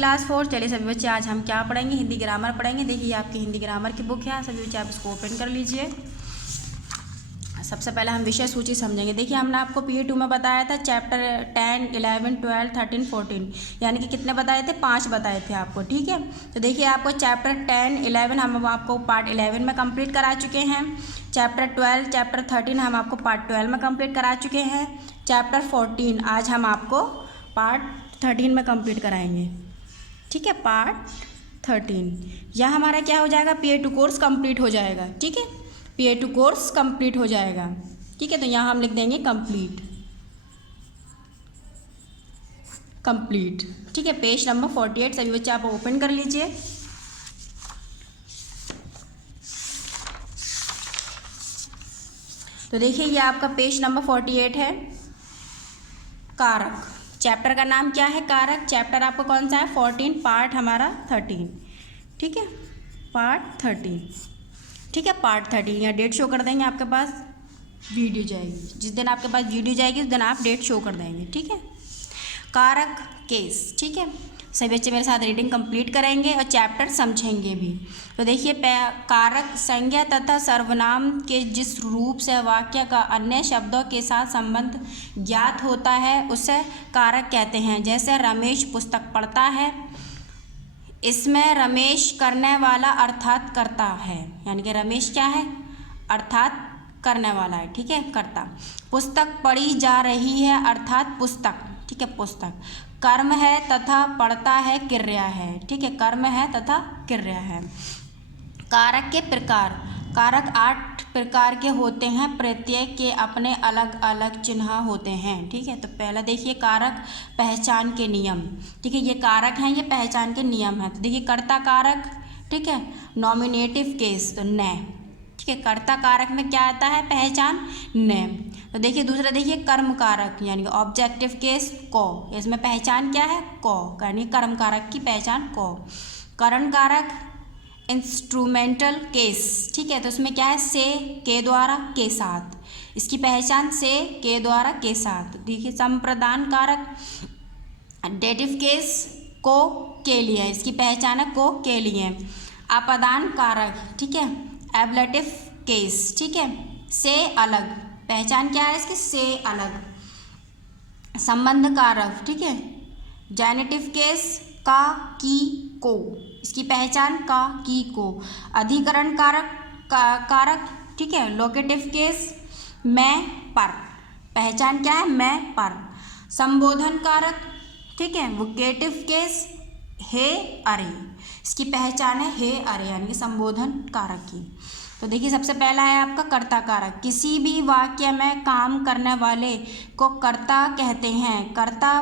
Class 4। चलिए सभी बच्चे, आज हम क्या पढ़ेंगे? हिंदी ग्रामर पढ़ेंगे। देखिए आपकी हिंदी ग्रामर की बुक है, सभी बच्चे आप इसको ओपन कर लीजिए। सबसे पहले हम विषय सूची समझेंगे। देखिए हमने आपको PA2 में बताया था चैप्टर 10, 11, 12, 13, 14, यानी कि कितने बताए थे? 5 बताए थे आपको, ठीक है। तो देखिए आपको चैप्टर 10, 11 हम आपको पार्ट 11 में कंप्लीट करा चुके हैं। चैप्टर 12, चैप्टर 13 हम आपको पार्ट 12 में कंप्लीट करा चुके हैं। चैप्टर 14 आज हम आपको पार्ट 13 में कंप्लीट कराएंगे, ठीक है। पार्ट 13 यह हमारा क्या हो जाएगा? PA2 कोर्स कंप्लीट हो जाएगा, ठीक है। PA2 कोर्स कंप्लीट हो जाएगा, ठीक है। तो यहाँ हम लिख देंगे कंप्लीट, कंप्लीट, ठीक है। पेज नंबर 48 सभी बच्चे आप ओपन कर लीजिए। तो देखिए ये आपका पेज नंबर 48 है। कारक, चैप्टर का नाम क्या है? कारक। चैप्टर आपका कौन सा है? 14, पार्ट हमारा 13, ठीक है। पार्ट 13, ठीक है। पार्ट 13 यहाँ डेट शो कर देंगे, आपके पास वीडियो जाएगी। जिस दिन आपके पास वीडियो जाएगी उस दिन आप डेट शो कर देंगे, ठीक है। कारक केस, ठीक है। सभी बच्चे मेरे साथ रीडिंग कंप्लीट करेंगे और चैप्टर समझेंगे भी। तो देखिए कारक संज्ञा तथा सर्वनाम के जिस रूप से वाक्य का अन्य शब्दों के साथ संबंध ज्ञात होता है उसे कारक कहते हैं। जैसे रमेश पुस्तक पढ़ता है, इसमें रमेश करने वाला अर्थात करता है, यानी कि रमेश क्या है? अर्थात करने वाला है, ठीक है, करता। पुस्तक पढ़ी जा रही है अर्थात पुस्तक, ठीक है, पुस्तक। कर्म है तथा पढ़ता है क्रिया है, ठीक है, कर्म है तथा क्रिया है। कारक के प्रकार, कारक 8 प्रकार के होते हैं, प्रत्येक के अपने अलग अलग चिन्ह होते हैं, ठीक है। तो पहला देखिए कारक पहचान के नियम, ठीक है। ये कारक हैं, ये पहचान के नियम हैं। तो देखिए कर्ता कारक, ठीक है, नॉमिनेटिव केस तो ने, ठीक है। कर्ता कारक में क्या आता है? पहचान ने। तो देखिए दूसरा देखिए कर्म कारक यानी कि ऑब्जेक्टिव केस को, इसमें पहचान क्या है? को, यानी कर्म कारक की पहचान को। करण कारक इंस्ट्रूमेंटल केस, ठीक है। तो इसमें क्या है? से, के द्वारा, के साथ, इसकी पहचान से, के द्वारा, के साथ। देखिए संप्रदान कारक डेटिव केस को, के लिए, इसकी पहचान है को, के लिए। अपदान कारक, ठीक है, एब्लेटिव केस, ठीक है, से अलग, पहचान क्या है इसकी? से अलग। संबंध कारक, ठीक है, जेनेटिव केस का, की, को, इसकी पहचान का, की, को। अधिकरण कारक कारक, ठीक है, लोकेटिव केस मैं, पर, पहचान क्या है? मैं, पर। संबोधन कारक, ठीक है, वोकेटिव केस हे, अरे, इसकी पहचान है हे, अरे, यानी कि संबोधन कारक की। तो देखिए सबसे पहला है आपका कर्ता कारक। किसी भी वाक्य में काम करने वाले को कर्ता कहते हैं। कर्ता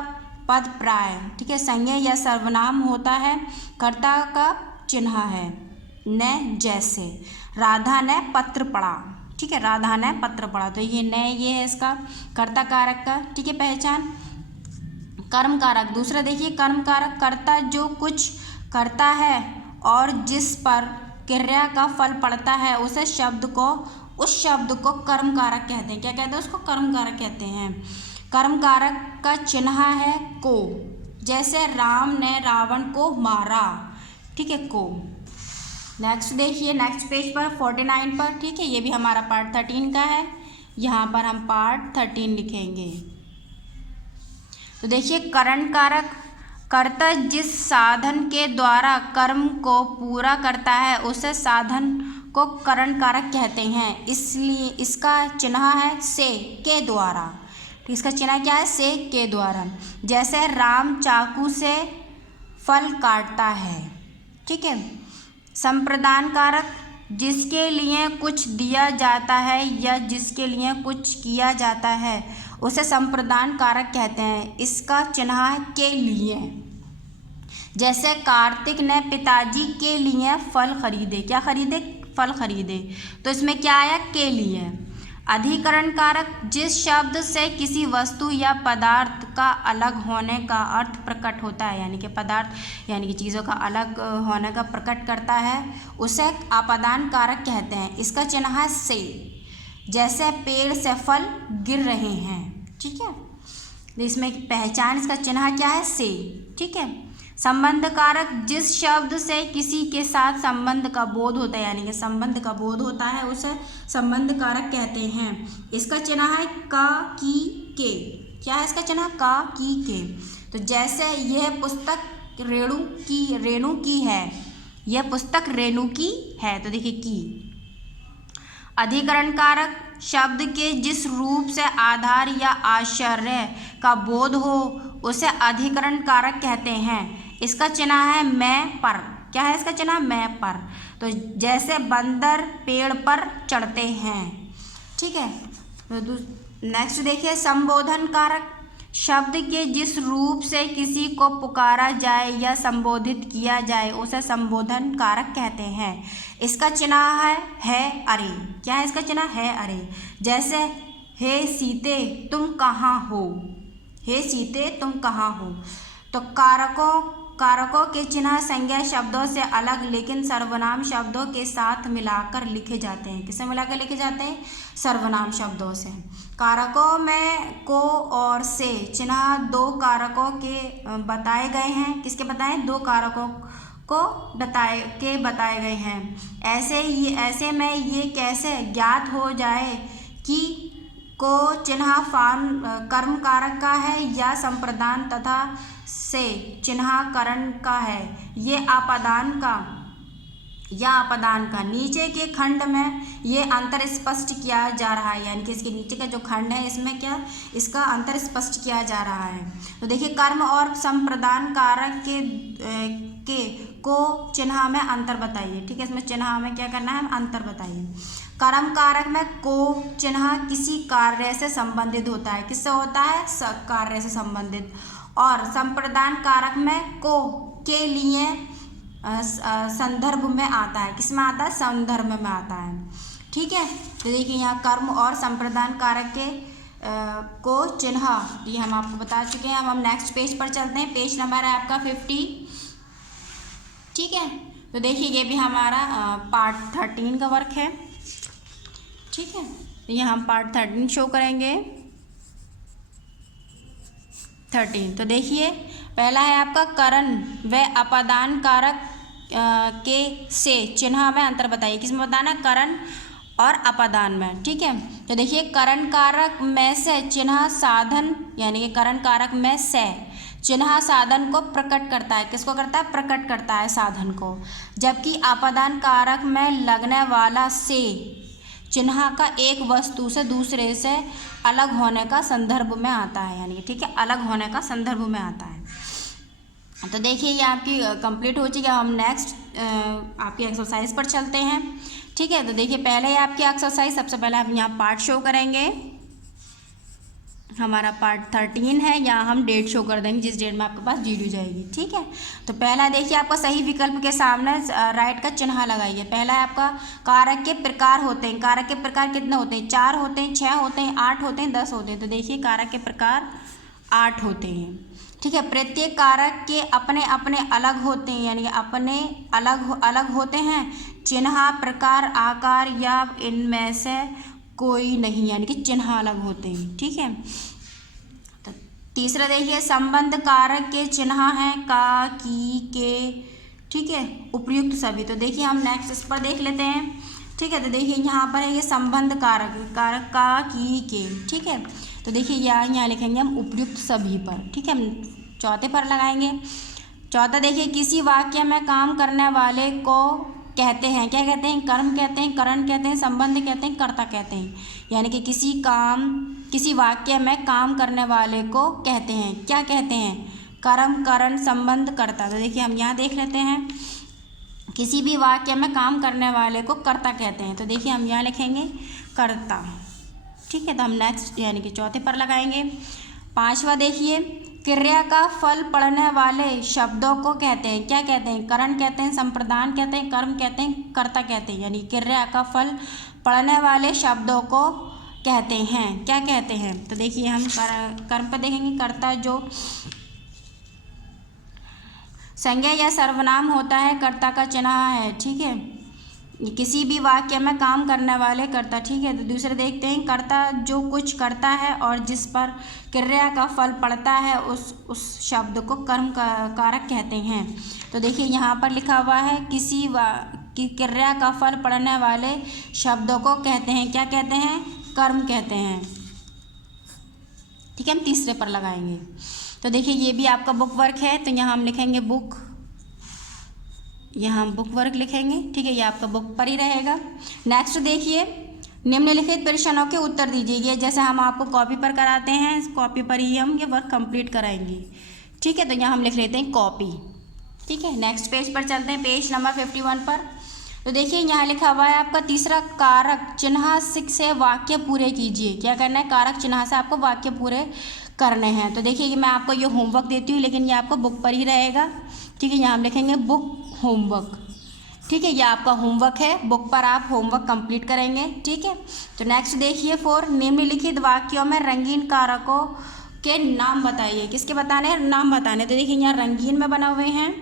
पद प्राय, ठीक है, संज्ञा या सर्वनाम होता है। कर्ता का चिन्ह है ने, जैसे राधा ने पत्र पढ़ा, ठीक है, राधा ने पत्र पढ़ा। तो ये ने, ये है इसका कर्ता कारक का, ठीक है, पहचान। कर्म कारक दूसरा देखिए कर्म कारक, कर्ता जो कुछ करता है और जिस पर क्रिया का फल पड़ता है उस शब्द को कर्म कारक कहते हैं। क्या कहते हैं? उसको कर्म कारक कहते हैं। कर्म कारक का चिन्ह है को, जैसे राम ने रावण को मारा, ठीक है, को। नेक्स्ट देखिए नेक्स्ट पेज पर 49 पर, ठीक है, ये भी हमारा पार्ट 13 का है। यहाँ पर हम पार्ट 13 लिखेंगे। तो देखिए करण कारक, कर्ता जिस साधन के द्वारा कर्म को पूरा करता है उसे साधन को करण कारक कहते हैं। इसलिए इसका चिन्ह है से, के द्वारा, तो इसका चिन्ह क्या है? से, के द्वारा। जैसे राम चाकू से फल काटता है, ठीक है। संप्रदान कारक जिसके लिए कुछ दिया जाता है या जिसके लिए कुछ किया जाता है उसे संप्रदान कारक कहते हैं। इसका चिन्ह है के लिए। जैसे कार्तिक ने पिताजी के लिए फल खरीदे, क्या खरीदे? फल खरीदे, तो इसमें क्या आया? के लिए। अधिकरण कारक जिस शब्द से किसी वस्तु या पदार्थ का अलग होने का अर्थ प्रकट होता है, यानी कि पदार्थ यानी कि चीज़ों का अलग होने का प्रकट करता है उसे अपदान कारक कहते हैं। इसका चिन्ह है से। जैसे पेड़ से फल गिर रहे हैं, ठीक है, इसमें पहचान इसका चिन्ह क्या है? से, ठीक है। संबंध कारक जिस शब्द से किसी के साथ संबंध का बोध होता है, यानी कि संबंध का बोध होता है, उसे संबंध कारक कहते हैं। इसका चिन्ह है का, की, के। क्या है इसका चिन्ह? का, की, के। तो जैसे यह पुस्तक रेणु की है, यह पुस्तक रेणु की है, तो देखिए की। अधिकरण कारक शब्द के जिस रूप से आधार या आश्चर्य का बोध हो उसे अधिकरण कारक कहते हैं। इसका चिन्ह है मैं, पर। क्या है इसका चिन्ह? मैं, पर। तो जैसे बंदर पेड़ पर चढ़ते हैं, ठीक है। तो नेक्स्ट देखिए, संबोधन कारक शब्द के जिस रूप से किसी को पुकारा जाए या संबोधित किया जाए उसे संबोधन कारक कहते हैं। इसका चिन्ह है अरे। क्या है इसका चिन्ह? है अरे। जैसे हे सीते तुम कहाँ हो, हे सीते तुम कहाँ हो। तो कारकों के चिन्ह संज्ञा शब्दों से अलग लेकिन सर्वनाम शब्दों के साथ मिलाकर लिखे जाते हैं। किससे मिलाकर लिखे जाते हैं? सर्वनाम शब्दों से। कारकों में को और से चिन्ह दो कारकों के बताए गए हैं। किसके बताए? दो कारकों को बताए गए हैं। ऐसे में ये कैसे ज्ञात हो जाए कि को चिन्ह कर्म कारक का है या संप्रदान तथा से चिन्ह करण का है, ये आपादान का। नीचे के खंड में ये अंतर स्पष्ट किया जा रहा है, यानी कि इसके नीचे का जो खंड है इसमें क्या इसका अंतर स्पष्ट किया जा रहा है। तो देखिए, कर्म और संप्रदान कारक के को चिन्ह में अंतर बताइए। ठीक है, इसमें चिन्ह में क्या करना है? अंतर बताइए। कर्म कारक में को चिन्ह किसी कार्य से संबंधित होता है। किससे होता है? कार्य से संबंधित। और संप्रदान कारक में को के लिए संदर्भ में आता है। किस में आता है? संदर्भ में आता है। ठीक है, तो देखिए यहाँ कर्म और संप्रदान कारक के को चिन्ह ये हम आपको बता चुके हैं। अब हम नेक्स्ट पेज पर चलते हैं। पेज नंबर है आपका 50। ठीक है, तो देखिए ये भी हमारा पार्ट 13 का वर्क है। ठीक है, तो ये हम पार्ट 13 शो करेंगे। 13 तो देखिए, पहला है आपका करण व अपादान कारक के से चिन्ह में अंतर बताइए। किसमें बताना? करण और अपादान में। ठीक है, तो देखिए, करण कारक में से चिन्ह साधन, यानी कि करण कारक में से चिन्ह साधन को प्रकट करता है। किसको करता है? प्रकट करता है साधन को। जबकि अपादान कारक में लगने वाला से चिन्ह का एक वस्तु से दूसरे से अलग होने का संदर्भ में आता है, यानी कि ठीक है, अलग होने का संदर्भ में आता है। तो देखिए ये आपकी कंप्लीट हो चुकी है। हम नेक्स्ट आपकी एक्सरसाइज पर चलते हैं। ठीक है, तो देखिए पहले आपकी एक्सरसाइज, सबसे पहले हम यहाँ पार्ट शो करेंगे। हमारा पार्ट 13 है, यहाँ हम डेट शो कर देंगे जिस डेट में आपके पास वीडियो जाएगी। ठीक है, तो पहला देखिए, आपका सही विकल्प के सामने राइट का चिन्ह लगाइए। पहला है आपका कारक के प्रकार होते हैं। कारक के प्रकार कितने होते हैं? 4 होते हैं, 6 होते हैं, 8 होते हैं, 10 होते हैं। तो देखिए कारक के प्रकार 8 होते हैं। ठीक है, प्रत्येक कारक के अपने अपने अलग होते हैं, यानी कि अपने अलग होते हैं। चिन्ह, प्रकार, आकार या इनमें से कोई नहीं, यानी कि चिन्ह अलग होते हैं। ठीक है, तो तीसरा देखिए, संबंध कारक के चिन्ह हैं का, की, के। ठीक है, उपयुक्त सभी। तो देखिए हम नेक्स्ट इस पर देख लेते हैं। ठीक है, तो देखिए यहाँ पर है ये संबंध कारक का, की, के। ठीक है, तो देखिए यहाँ लिखेंगे हम उपयुक्त सभी पर। ठीक है, हम चौथे पर लगाएंगे। चौथा देखिए, किसी वाक्य में काम करने वाले को कहते हैं। क्या कहते हैं? कर्म कहते हैं, करण कहते हैं, संबंध कहते हैं, कर्ता कहते हैं। यानी कि किसी वाक्य में काम करने वाले को कहते हैं। क्या कहते हैं? कर्म, करण, संबंध, कर्ता। तो देखिए हम यहाँ देख लेते हैं, किसी भी वाक्य में काम करने वाले को कर्ता कहते हैं। तो देखिए हम यहाँ लिखेंगे कर्ता। ठीक है, तो हम नेक्स्ट यानी कि चौथे पर लगाएंगे। पांचवा देखिए, क्रिया का फल पढ़ने वाले शब्दों को कहते हैं। क्या कहते हैं? करण कहते हैं, संप्रदान कहते हैं, कर्म कहते हैं, कर्ता कहते हैं। यानी क्रिया का फल पढ़ने वाले शब्दों को कहते हैं। क्या कहते हैं? तो देखिए हम कर्म पर देखेंगे, कर्ता जो संज्ञा या सर्वनाम होता है, कर्ता का चिन्ह है। ठीक है, किसी भी वाक्य में काम करने वाले कर्ता, ठीक है। तो दूसरे देखते हैं, कर्ता जो कुछ करता है और जिस पर क्रिया का फल पड़ता है उस शब्द को कर्म का कारक कहते हैं। तो देखिए यहाँ पर लिखा हुआ है किसी की क्रिया का फल पड़ने वाले शब्दों को कहते हैं, क्या कहते हैं? कर्म कहते हैं, ठीक है। हम तीसरे पर लगाएंगे। तो देखिए ये भी आपका बुक वर्क है, तो यहाँ हम लिखेंगे बुक, यहाँ हम बुक वर्क लिखेंगे, ठीक है। ये आपका बुक पर ही रहेगा। नेक्स्ट देखिए, निम्नलिखित प्रश्नों के उत्तर दीजिए। ये जैसे हम आपको कॉपी पर कराते हैं, कॉपी पर ही हम ये वर्क कंप्लीट कराएंगे, ठीक है। तो यहाँ हम लिख लेते हैं कॉपी, ठीक है। नेक्स्ट पेज पर चलते हैं, पेज नंबर 51 पर। तो देखिए यहाँ लिखा हुआ है आपका तीसरा, कारक चिन्ह से वाक्य पूरे कीजिए। क्या करना है? कारक चिन्ह से आपको वाक्य पूरे करने हैं। तो देखिए मैं आपको ये होमवर्क देती हूँ, लेकिन ये आपको बुक पर ही रहेगा, ठीक है। यहाँ हम लिखेंगे बुक होमवर्क, ठीक है। ये आपका होमवर्क है, बुक पर आप होमवर्क कंप्लीट करेंगे, ठीक है। तो नेक्स्ट देखिए 4, निम्नलिखित वाक्यों में रंगीन कारकों के नाम बताइए। किसके बताने हैं? नाम बताने। तो देखिए यहाँ रंगीन में बना हुए हैं,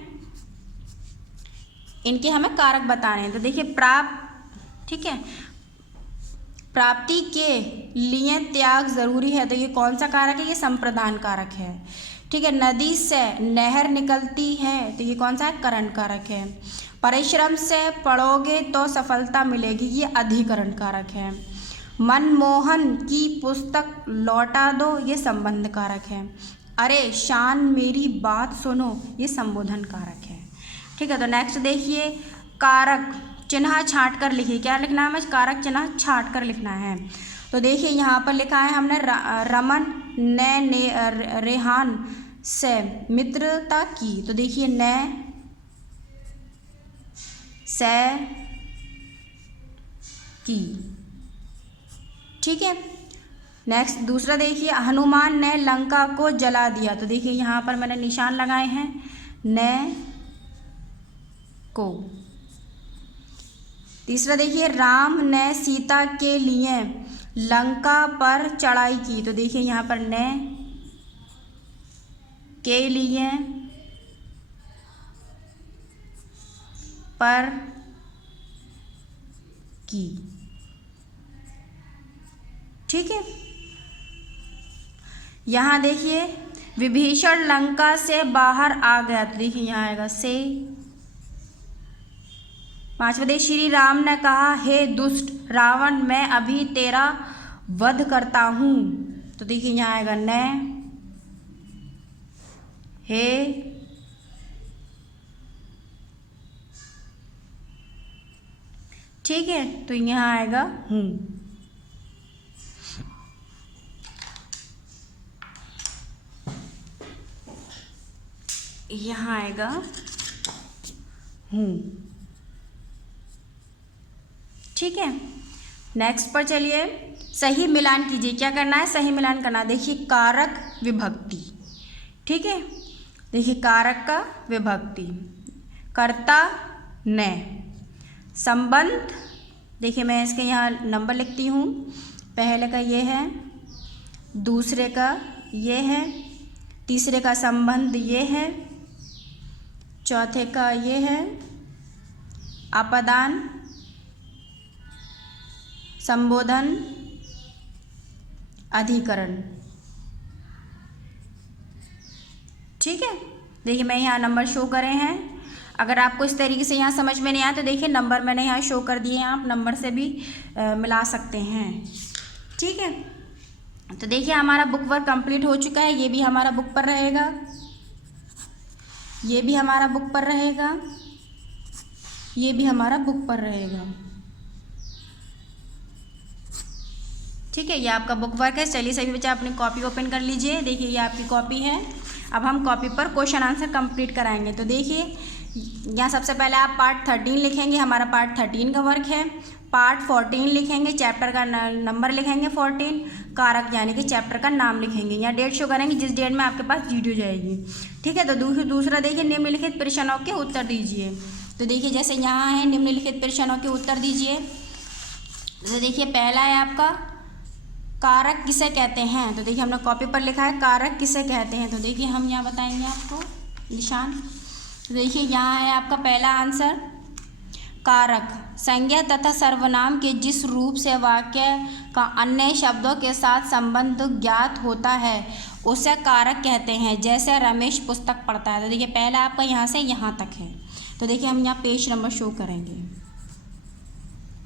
इनके हमें कारक बताने हैं। तो देखिए प्राप्त, ठीक है, प्राप्ति के लिए त्याग जरूरी है, तो ये कौन सा कारक है? ये संप्रदान कारक है, ठीक है। नदी से नहर निकलती है, तो ये कौन सा है? करण कारक है। परिश्रम से पढ़ोगे तो सफलता मिलेगी, ये अधिकरण कारक है। मनमोहन की पुस्तक लौटा दो, ये संबंध कारक है। अरे शान मेरी बात सुनो, ये संबोधन कारक है, ठीक है। तो नेक्स्ट देखिए, कारक चिन्ह छांट कर लिखिए। क्या लिखना है? हमें कारक चिन्ह छांट कर लिखना है। तो देखिए यहाँ पर लिखा है हमने रमन ने रेहान से मित्रता की। तो देखिए ने से की, ठीक है। नेक्स्ट दूसरा देखिए, हनुमान ने लंका को जला दिया। तो देखिए यहाँ पर मैंने निशान लगाए हैं, ने को। तीसरा देखिए, राम ने सीता के लिए लंका पर चढ़ाई की। तो देखिए यहाँ पर ने के लिए पर की, ठीक है। यहाँ देखिए, विभीषण लंका से बाहर आ गया। तो देखिए यहाँ आएगा से। पांचवा देखिए, श्री राम ने कहा, हे दुष्ट रावण, मैं अभी तेरा वध करता हूँ। तो देखिए यहाँ आएगा ने हे, ठीक है। तो यहाँ आएगा हूँ, यहाँ आएगा हूँ, ठीक है। नेक्स्ट पर चलिए, सही मिलान कीजिए। क्या करना है? सही मिलान करना। देखिए कारक विभक्ति, ठीक है। देखिए कारक का विभक्ति, कर्ता ने, संबंध, देखिए मैं इसके यहाँ नंबर लिखती हूँ, पहले का ये है, दूसरे का ये है, तीसरे का संबंध ये है, चौथे का ये है, अपदान, संबोधन, अधिकरण, ठीक है। देखिए मैं यहाँ नंबर शो करे हैं। अगर आपको इस तरीके से यहाँ समझ में नहीं आया तो देखिए नंबर मैंने यहाँ शो कर दिए हैं, आप नंबर से भी मिला सकते हैं, ठीक है। तो देखिए हमारा बुक वर्क कंप्लीट हो चुका है। ये भी हमारा बुक पर रहेगा, ये भी हमारा बुक पर रहेगा, ये भी हमारा बुक पर रहेगा, ठीक है। ये आपका बुक वर्क है। चलिए सभी बच्चे अपनी कॉपी ओपन कर लीजिए। देखिए ये आपकी कॉपी है। अब हम कॉपी पर क्वेश्चन आंसर कंप्लीट कराएंगे। तो देखिए यहाँ सबसे पहले आप पार्ट 13 लिखेंगे, हमारा पार्ट 13 का वर्क है। पार्ट 14 लिखेंगे, चैप्टर का नंबर लिखेंगे 14, कारक यानी कि चैप्टर का नाम लिखेंगे। यहाँ डेट शो करेंगे जिस डेट में आपके पास वीडियो जाएगी, ठीक है। तो दूसरा देखिए, निम्नलिखित प्रश्नों के उत्तर दीजिए। तो देखिए जैसे यहाँ है, निम्नलिखित प्रश्नों के उत्तर दीजिए। तो देखिए पहला है आपका, कारक किसे कहते हैं। तो देखिए हमने कॉपी पर लिखा है, कारक किसे कहते हैं। तो देखिए हम यहाँ बताएंगे आपको निशान। तो देखिए यहाँ है आपका पहला आंसर, कारक संज्ञा तथा सर्वनाम के जिस रूप से वाक्य का अन्य शब्दों के साथ संबंध ज्ञात होता है उसे कारक कहते हैं। जैसे रमेश पुस्तक पढ़ता है, तो देखिए पहला आपका यहाँ से यहाँ तक है, तो देखिए हम यहाँ पेज नंबर शो करेंगे।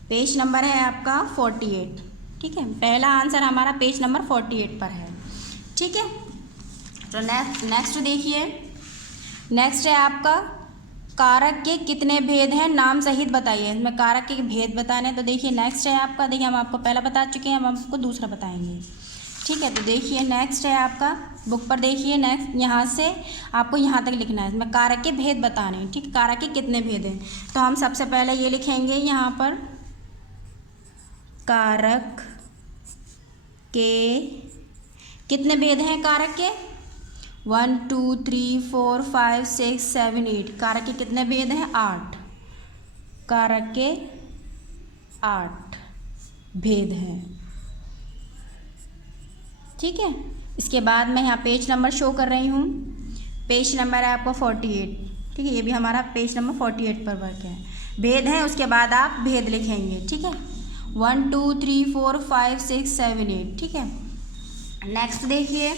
पेज नंबर है आपका 48, ठीक है। पहला आंसर हमारा पेज नंबर 48 पर है, ठीक है। तो नेक्स्ट देखिए, नेक्स्ट है आपका कारक के कितने भेद हैं, नाम सहित बताइए। इसमें कारक के भेद बताने हैं, तो देखिए नेक्स्ट है आपका, देखिए हम आपको पहला बता चुके हैं, हम आपको दूसरा बताएंगे, ठीक है। तो देखिए नेक्स्ट है आपका, बुक पर देखिए नेक्स्ट, यहाँ से आपको यहाँ तक लिखना है। इसमें कारक के भेद बताने हैं, ठीक है। कारक के कितने भेद हैं, तो हम सबसे पहले ये लिखेंगे यहाँ पर, कारक के कितने भेद हैं कारक के, 1 2 3 4 5 6 7 8। कारक के कितने भेद हैं, 8। कारक के 8 भेद हैं, ठीक है। इसके बाद मैं यहाँ पेज नंबर शो कर रही हूँ। पेज नंबर है आपका 48, ठीक है। ये भी हमारा पेज नंबर 48 पर वर्क है। भेद है, उसके बाद आप भेद लिखेंगे, ठीक है। 1 2 3 4 5 6 7 8, ठीक है। नेक्स्ट देखिए,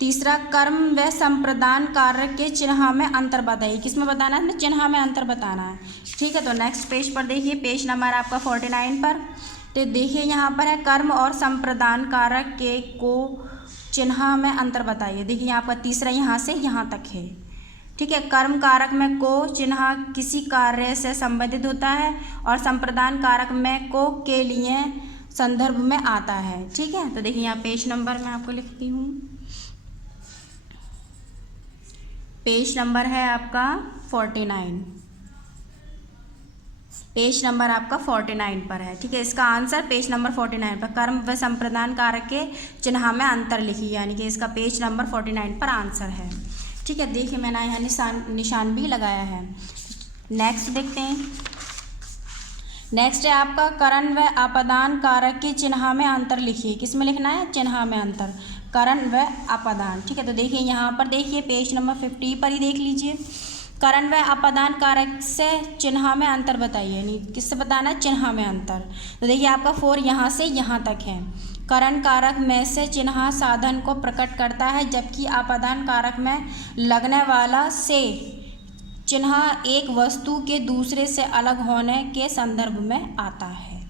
तीसरा कर्म व संप्रदान कारक के चिन्ह में अंतर बताइए। किसमें बताना है, चिन्ह में अंतर बताना है, ठीक है। तो नेक्स्ट पेज पर देखिए, पेज नंबर आपका 49 पर, तो देखिए यहाँ पर है कर्म और संप्रदान कारक के को चिन्ह में अंतर बताइए। देखिए यहाँ पर तीसरा यहाँ से यहाँ तक है, ठीक है। कर्म कारक में को चिन्ह किसी कार्य से संबंधित होता है और संप्रदान कारक में को के लिए संदर्भ में आता है, ठीक है। तो देखिए यहाँ पेज नंबर मैं आपको लिखती हूँ। पेज नंबर है आपका 49, पेज नंबर आपका 49 पर है, ठीक है। इसका आंसर पेज नंबर 49 पर, कर्म व संप्रदान कारक के चिन्ह में अंतर लिखिए, यानी कि इसका पेज नंबर 49 पर आंसर है, ठीक है। देखिए मैंने यहाँ निशान भी लगाया है। नेक्स्ट देखते हैं। नेक्स्ट है आपका करण व अपादान कारक के चिन्ह में अंतर लिखिए। किस में लिखना है, चिन्ह में अंतर, करण व अपादान, ठीक है। तो देखिए यहाँ पर देखिए पेज नंबर 50 पर ही देख लीजिए, करण व अपादान कारक से चिन्ह में अंतर बताइए, यानी किससे बताना है, चिन्ह में अंतर। तो देखिए आपका 4 यहाँ से यहाँ तक है। करण कारक में से चिन्ह साधन को प्रकट करता है, जबकि अपादान कारक में लगने वाला से चिन्ह एक वस्तु के दूसरे से अलग होने के संदर्भ में आता है,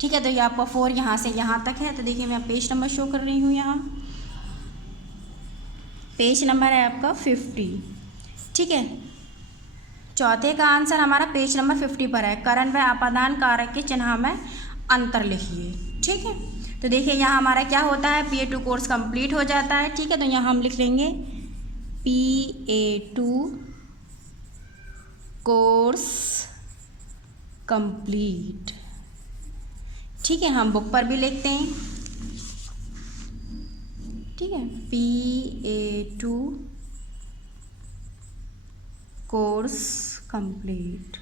ठीक है। तो ये आपका 4 यहाँ से यहाँ तक है। तो देखिए मैं पेज नंबर शो कर रही हूँ, यहाँ पेज नंबर है आपका 50, ठीक है। चौथे का आंसर हमारा पेज नंबर 50 पर है, करण व अपादान कारक के चिन्ह में अंतर लिखिए, ठीक है। तो देखिए यहाँ हमारा क्या होता है, PA2 कोर्स कंप्लीट हो जाता है, ठीक है। तो यहाँ हम लिख लेंगे PA2 कोर्स कंप्लीट, ठीक है। हम बुक पर भी लिखते हैं, ठीक है, PA2 कोर्स कंप्लीट,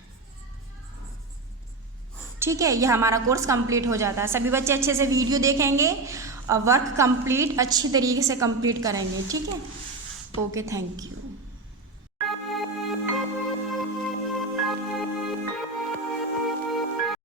ठीक है। ये हमारा कोर्स कंप्लीट हो जाता है। सभी बच्चे अच्छे से वीडियो देखेंगे और वर्क कंप्लीट अच्छी तरीके से कंप्लीट करेंगे, ठीक है। Okay, thank you.